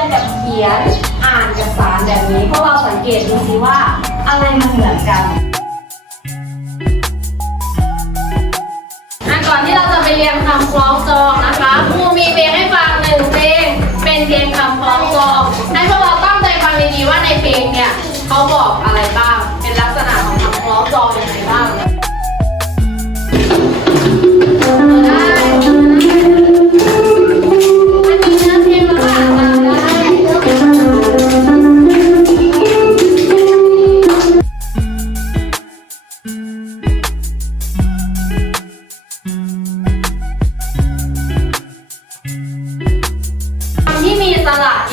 นกับเขียน อ่านกับสารแบบนี้พวกเราสังเกตดูสิว่าอะไรมันเหมือนกันก่อนที่เราจะไปเรียนคำคล้องจองนะคะครูมีเพลงให้ฟังหนึ่งเพลง เป็นเพลงคำคล้องจอง ให้พวกเราตั้งใจฟังดีๆว่าในเพลงเนี่ยเขาบอกอะไรบ้าง เป็นลักษณะของคำคล้องจองยังไง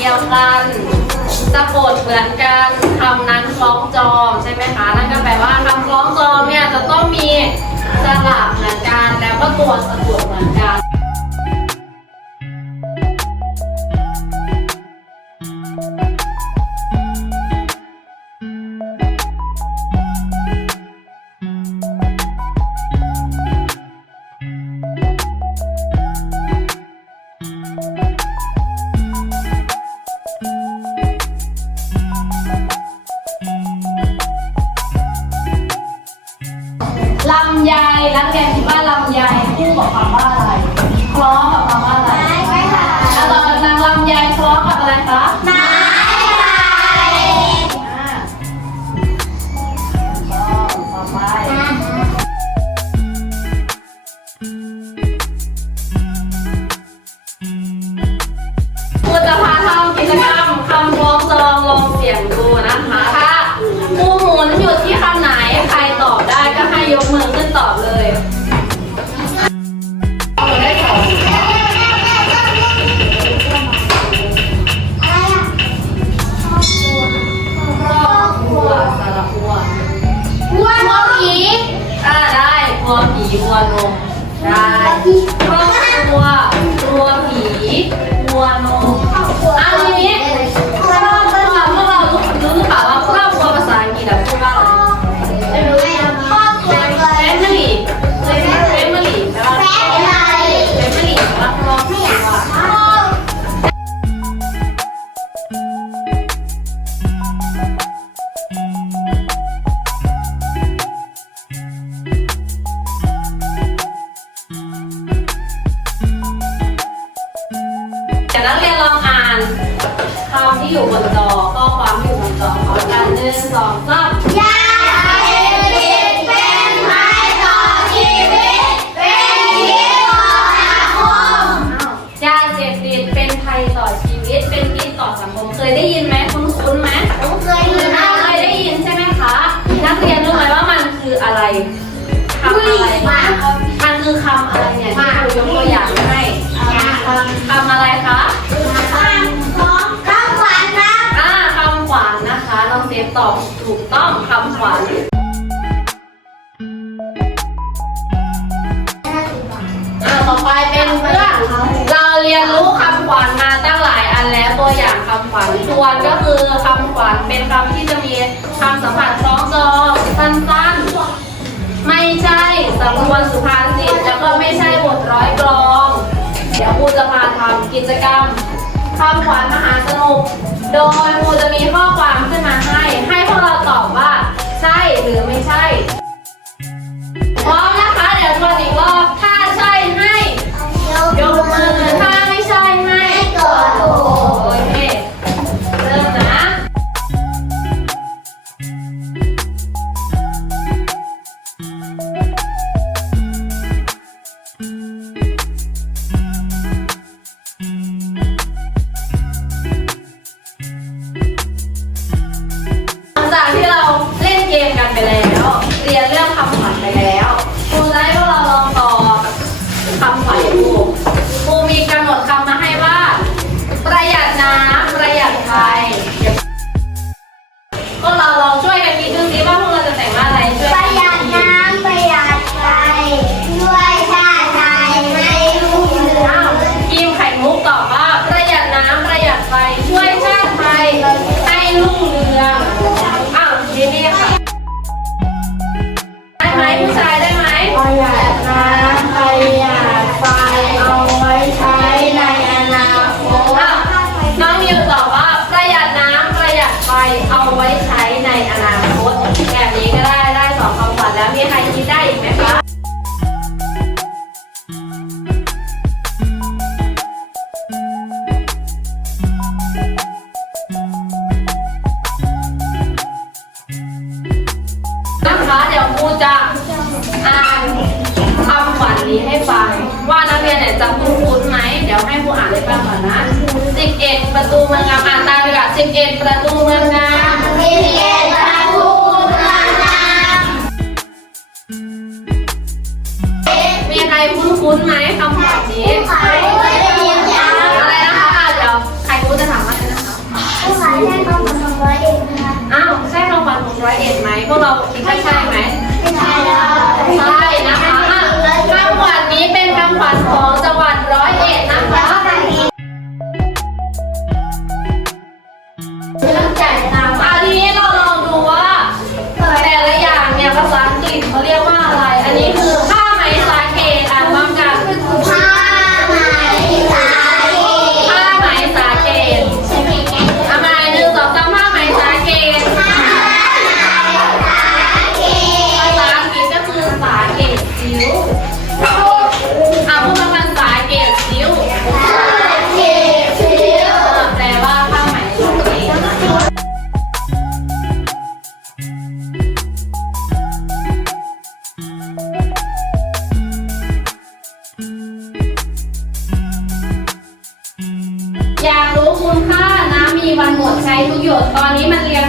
ยวกันสะกดเหมือนกันคำนั้นคล้องจองใช่ไหมคะ นั่นก็แปลว่าคำคล้องจองเนี่ยจะต้องมีสระเหมือนกันแล้วก็ตัวสะกดเหมือนกัน ยาเสพติดเป็นภัยต่อชีวิต เป็นพิษต่อสังคม เคยได้ยินไหมคุ้นคุ้นๆไหมเคยเคยได้ยินใช่ไหมคะ นักเรียนรู้ไหมว่ามันคืออะไรคำอะไรมันคือคำอะไรเนี่ยที่ครูยกตัวอย่างให้คำอะไรคะอ่าคำขวัญนะคะน้องเซฟตอบถูกต้อง คำขวัญอ่าต่อไปเป็นเรื่องเราเรียนรู้คำขวัญมาตั้งหลายอันแล้วตัวอย่างคำขวัญทวนก็คือคำขวัญเป็นคำที่จะมีคำสัมผัสคล้องจองสั้นๆ ไม่ใช่สำนวนสุภาษิตแล้วก็ไม่ใช่บทร้อยกลอง เดี๋ยวครูจะพาทำกิจกรรมคำขวัญมหาสนุก โดย ปะก่อนนะสิบเอ็ดประตูเมืองงามอ่านตามไปก่านสิบเอ็ดประตูเมืองงามสิบเอ็ดประตูเมืองงามมีะไรคุ้นๆไหมคำตอบนี้อะไรนะคะอ่เดี๋ยวใครรู้จะถามว่าอะไรนะคะอ้าวใช่รางวัลของร้อยเอ็ดไหมพวกเราคิดว่ใช่ไหมใช่นะคะอะคำวันนี้เป็นคำขวัญของจังหวัดร้อยเอ็ด ทุกหยดตอนนี้มันเรียง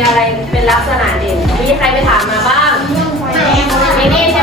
มีอะไรเป็นลักษณะเด่น มีใครไปถามมาบ้าง ไม่ใช่